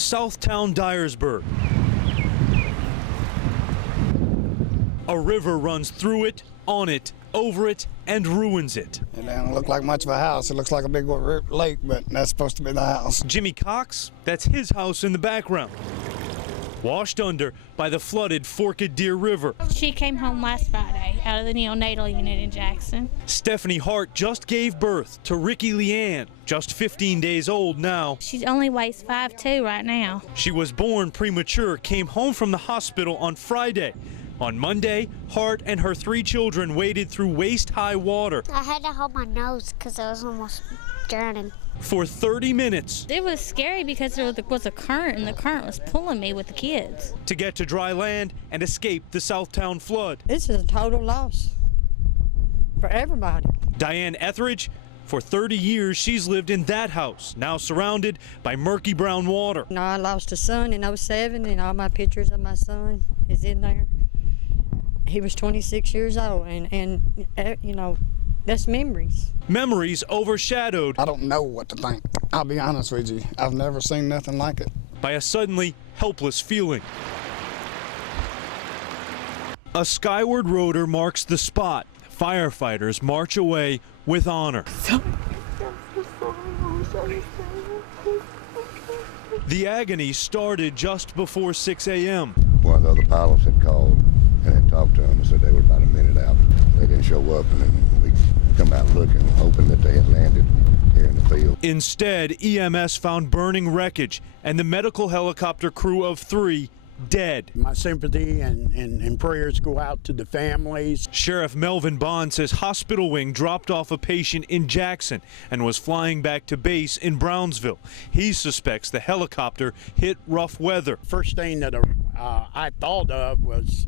Southtown Dyersburg. A river runs through it, on it, over it, and ruins it. It doesn't look like much of a house. It looks like a big lake, but that's supposed to be the house. Jimmy Cox, that's his house in the background. Washed under by the flooded Forked Deer River. She came home last Friday out of the neonatal unit in Jackson. Stephanie Hart just gave birth to Ricky Leanne, just 15 days old now. She only weighs 5'2" right now. She was born premature, came home from the hospital on Friday. On Monday, Hart and her 3 children waded through waist-high water. I had to hold my nose because I was almost drowning. For 30 minutes. It was scary because there was a current, and the current was pulling me with the kids. To get to dry land and escape the Southtown flood. This is a total loss for everybody. Diane Etheridge, for 30 years she's lived in that house, now surrounded by murky brown water. You know, I lost a son in '07, and all my pictures of my son is in there. He was 26 years old, and you know, that's memories. Memories overshadowed. I don't know what to think. I'll be honest with you. I've never seen nothing like it. By a suddenly helpless feeling. A skyward rotor marks the spot. Firefighters march away with honor. The agony started just before 6 a.m. One of the other pilots had called and had talked to them and said they were about a minute out. They didn't show up, and then we come out looking, hoping that they had landed here in the field. Instead, EMS found burning wreckage and the medical helicopter crew of 3 dead. My sympathy and prayers go out to the families. Sheriff Melvin Bond says hospital wing dropped off a patient in Jackson and was flying back to base in Brownsville. He suspects the helicopter hit rough weather. First thing that I thought of was,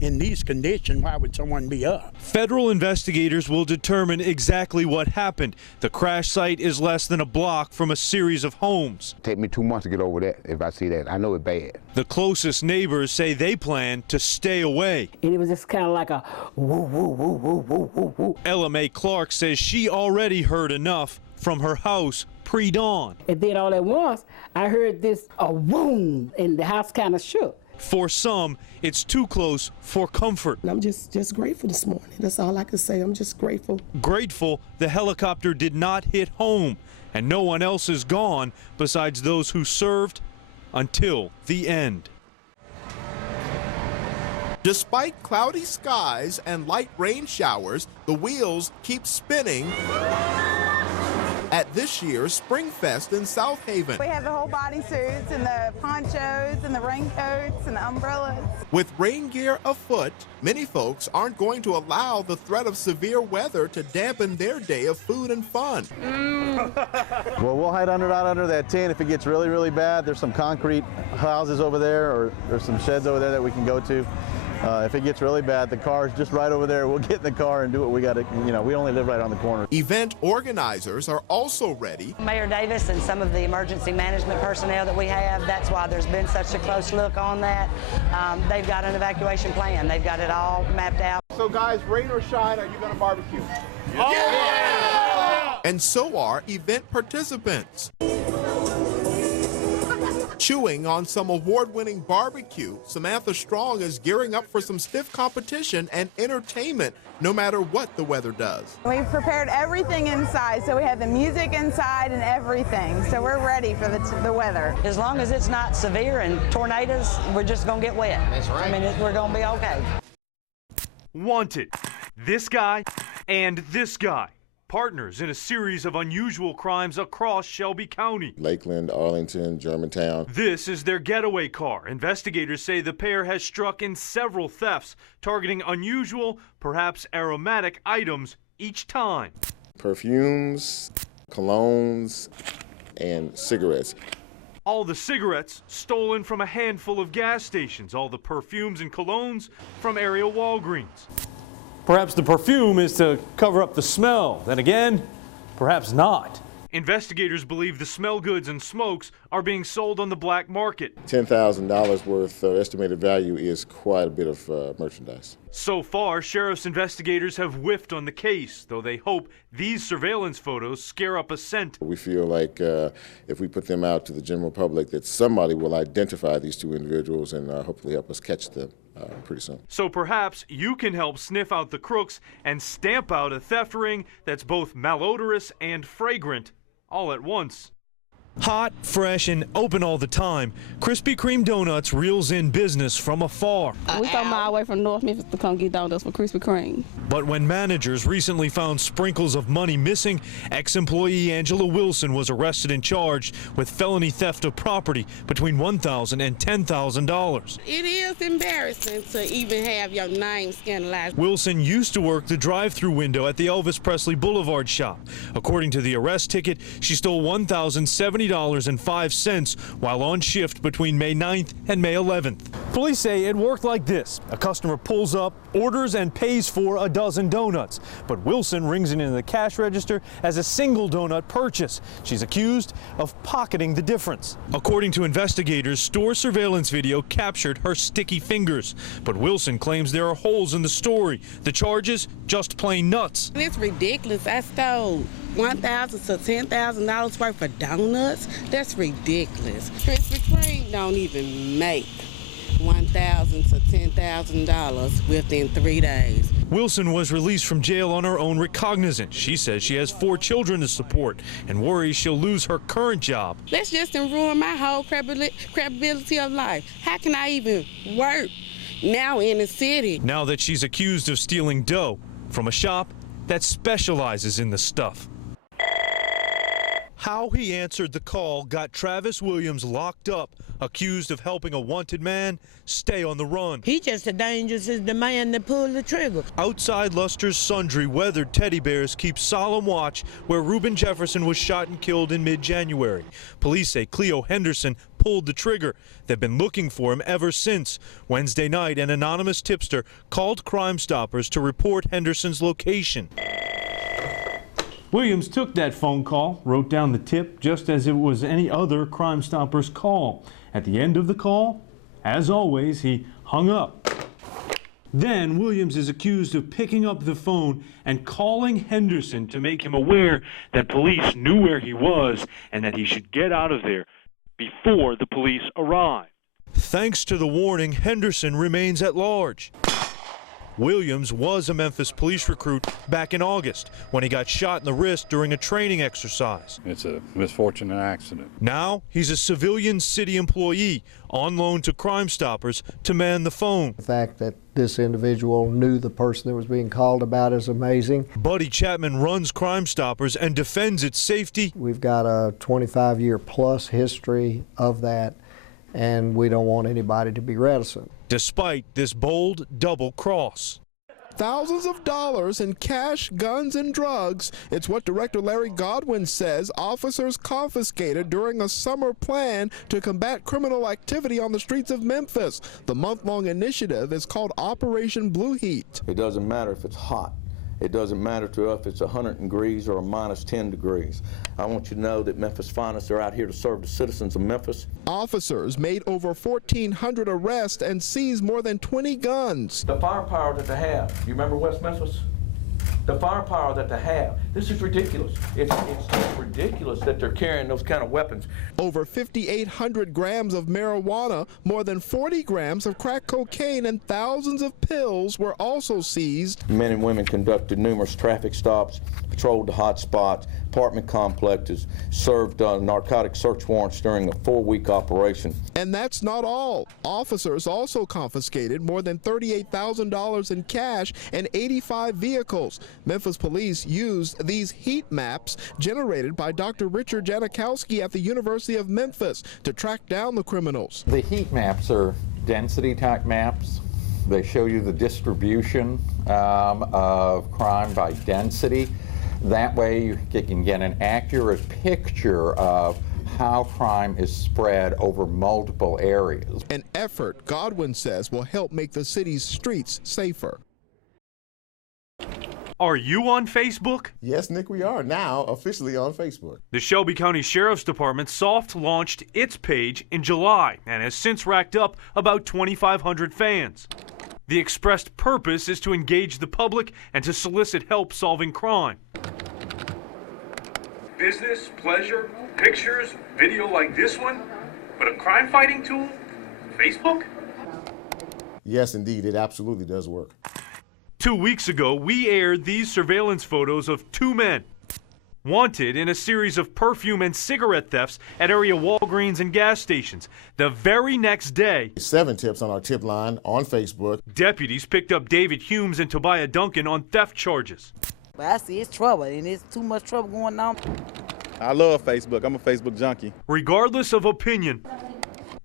in these conditions, why would someone be up? Federal investigators will determine exactly what happened. The crash site is less than a block from a series of homes. Take me 2 months to get over that if I see that. I know it's bad. The closest neighbors say they plan to stay away. And it was just kind of like a woo, woo, woo, woo, woo, woo, woo. Ella Mae Clark says she already heard enough from her house pre-dawn. And then all at once, I heard this a boom, and the house kind of shook. For some, it's too close for comfort. I'm just grateful this morning. That's all I can say. I'm just grateful. Grateful the helicopter did not hit home, and no one else is gone besides those who served until the end. Despite cloudy skies and light rain showers, the wheels keep spinning at this year's Springfest in South Haven. We have the whole bodysuits and the ponchos and the raincoats and the umbrellas. With rain gear afoot, many folks aren't going to allow the threat of severe weather to dampen their day of food and fun. Well, we'll hide out under that tent if it gets really, really bad. There's some concrete houses over there, or there's some sheds over there that we can go to. If it gets really bad, the car's just right over there. We'll get in the car and do what we got to, you know, we only live right on the corner. Event organizers are also ready. Mayor Davis and some of the emergency management personnel that we have, that's why there's been such a close look on that. They've got an evacuation plan. They've got it all mapped out. So guys, rain or shine, are you going to barbecue? Yeah! And so are event participants. Chewing on some award-winning barbecue, Samantha Strong is gearing up for some stiff competition and entertainment, no matter what the weather does. We've prepared everything inside, so we have the music inside and everything, so we're ready for the weather. As long as it's not severe and tornadoes, we're just going to get wet. That's right. I mean, we're going to be okay. Wanted. This guy and this guy. Partners in a series of unusual crimes across Shelby County. Lakeland, Arlington, Germantown. This is their getaway car. Investigators say the pair has struck in several thefts, targeting unusual, perhaps aromatic items each time. Perfumes, colognes, and cigarettes. All the cigarettes stolen from a handful of gas stations. All the perfumes and colognes from area Walgreens. Perhaps the perfume is to cover up the smell. Then again, perhaps not. Investigators believe the smell goods and smokes are being sold on the black market. $10,000 worth of estimated value is quite a bit of merchandise. So far, sheriff's investigators have whiffed on the case, though they hope these surveillance photos scare up a scent. We feel like if we put them out to the general public, that somebody will identify these two individuals and hopefully help us catch them pretty soon. So perhaps you can help sniff out the crooks and stamp out a theft ring that's both malodorous and fragrant all at once. Hot, fresh, and open all the time, Krispy Kreme Donuts reels in business from afar. We come all the way from North Memphis to come get donuts for Krispy Kreme. But when managers recently found sprinkles of money missing, ex-employee Angela Wilson was arrested and charged with felony theft of property between $1,000 and $10,000. It is embarrassing to even have your name scandalized. Wilson used to work the drive-through window at the Elvis Presley Boulevard shop. According to the arrest ticket, she stole $1,070.05 while on shift between May 9th and May 11th. Police say it worked like this. A customer pulls up, orders, and pays for a dozen donuts. But Wilson rings it into the cash register as a single donut purchase. She's accused of pocketing the difference. According to investigators, store surveillance video captured her sticky fingers. But Wilson claims there are holes in the story. The charges, just plain nuts. It's ridiculous. I stole $1,000 to $10,000 worth of donuts. That's ridiculous. Krispy Kreme don't even make $1,000 to $10,000 within 3 days. Wilson was released from jail on her own recognizance. She says she has 4 children to support and worries she'll lose her current job. That's just ruin my whole credibility of life. How can I even work now in the city? Now that she's accused of stealing dough from a shop that specializes in the stuff. How he answered the call got Travis Williams locked up, accused of helping a wanted man stay on the run. He just as dangerous as the man that pulled the trigger. Outside Luster's Sundry, weathered teddy bears keep solemn watch where Reuben Jefferson was shot and killed in mid-January. Police say Cleo Henderson pulled the trigger. They've been looking for him ever since. Wednesday night, an anonymous tipster called Crime Stoppers to report Henderson's location. Williams took that phone call, wrote down the tip just as it was any other Crime Stoppers call. At the end of the call, as always, he hung up. Then Williams is accused of picking up the phone and calling Henderson to make him aware that police knew where he was and that he should get out of there before the police arrived. Thanks to the warning, Henderson remains at large. Williams was a Memphis police recruit back in August when he got shot in the wrist during a training exercise. It's a misfortunate accident. Now he's a civilian city employee on loan to Crime Stoppers to man the phone. The fact that this individual knew the person that was being called about is amazing. Buddy Chapman runs Crime Stoppers and defends its safety. We've got a 25-year plus history of that, and we don't want anybody to be reticent. Despite this bold double cross. Thousands of dollars in cash, guns, and drugs. It's what Director Larry Godwin says officers confiscated during a summer plan to combat criminal activity on the streets of Memphis. The month-long initiative is called Operation Blue Heat. It doesn't matter if it's hot. It doesn't matter to us if it's 100 degrees or a minus 10 degrees. I want you to know that Memphis Finest are out here to serve the citizens of Memphis. Officers made over 1,400 arrests and seized more than 20 guns. The firepower that they have, you remember West Memphis? The firepower that they have, this is ridiculous. It's just ridiculous that they're carrying those kind of weapons. Over 5,800 grams of marijuana, more than 40 grams of crack cocaine, and thousands of pills were also seized. Men and women conducted numerous traffic stops, patrolled the hot spots, apartment complexes, served narcotic search warrants during a 4-week operation. And that's not all. Officers also confiscated more than $38,000 in cash and 85 vehicles. Memphis police used these heat maps generated by Dr. Richard Janikowski at the University of Memphis to track down the criminals. The heat maps are density type maps. They show you the distribution of crime by density. That way you can get an accurate picture of how crime is spread over multiple areas. An effort Godwin says will help make the city's streets safer. Are you on Facebook? Yes, Nick, we are now officially on Facebook. The Shelby County Sheriff's Department soft launched its page in July and has since racked up about 2,500 fans. The expressed purpose is to engage the public and to solicit help solving crime. Business, pleasure, pictures, video like this one, but a crime fighting tool? Facebook? Yes, indeed, it absolutely does work. 2 weeks ago, we aired these surveillance photos of two men wanted in a series of perfume and cigarette thefts at area Walgreens and gas stations. The very next day, 7 tips on our tip line on Facebook. Deputies picked up David Humes and Tobiah Duncan on theft charges. But I see it's trouble, and it's too much trouble going on. I love Facebook. I'm a Facebook junkie. Regardless of opinion,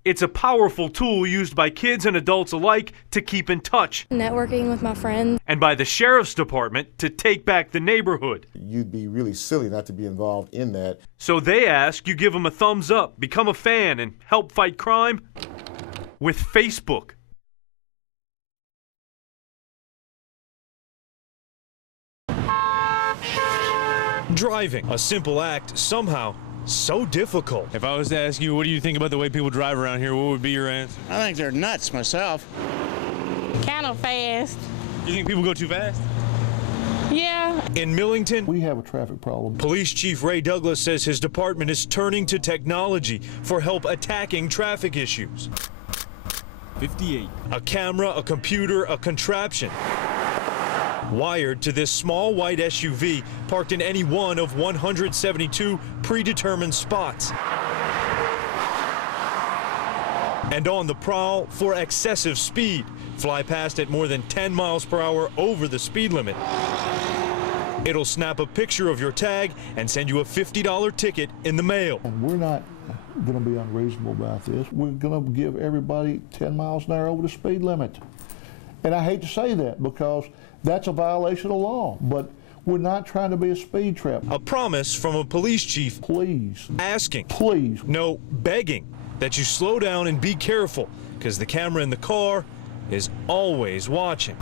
it's a powerful tool used by kids and adults alike to keep in touch. Networking with my friends. And by the Sheriff's Department to take back the neighborhood. You'd be really silly not to be involved in that. So they ask you give them a thumbs up, become a fan, and help fight crime with Facebook. Driving, a simple act, somehow so difficult. If I was to ask you, what do you think about the way people drive around here, what would be your answer? I think they're nuts myself. Kind of fast. You think people go too fast? Yeah. In Millington, we have a traffic problem. Police Chief Ray Douglas says his department is turning to technology for help attacking traffic issues. 58. A camera, a computer, a contraption wired to this small white SUV parked in any one of 172 predetermined spots. And on the prowl for excessive speed. Fly past at more than 10 miles per hour over the speed limit. It'll snap a picture of your tag and send you a $50 ticket in the mail. And we're not going to be unreasonable about this. We're going to give everybody 10 miles an hour over the speed limit. And I hate to say that because that's a violation of law, but we're not trying to be a speed trap. A promise from a police chief. Please. Asking. Please. No, begging that you slow down and be careful because the camera in the car is always watching.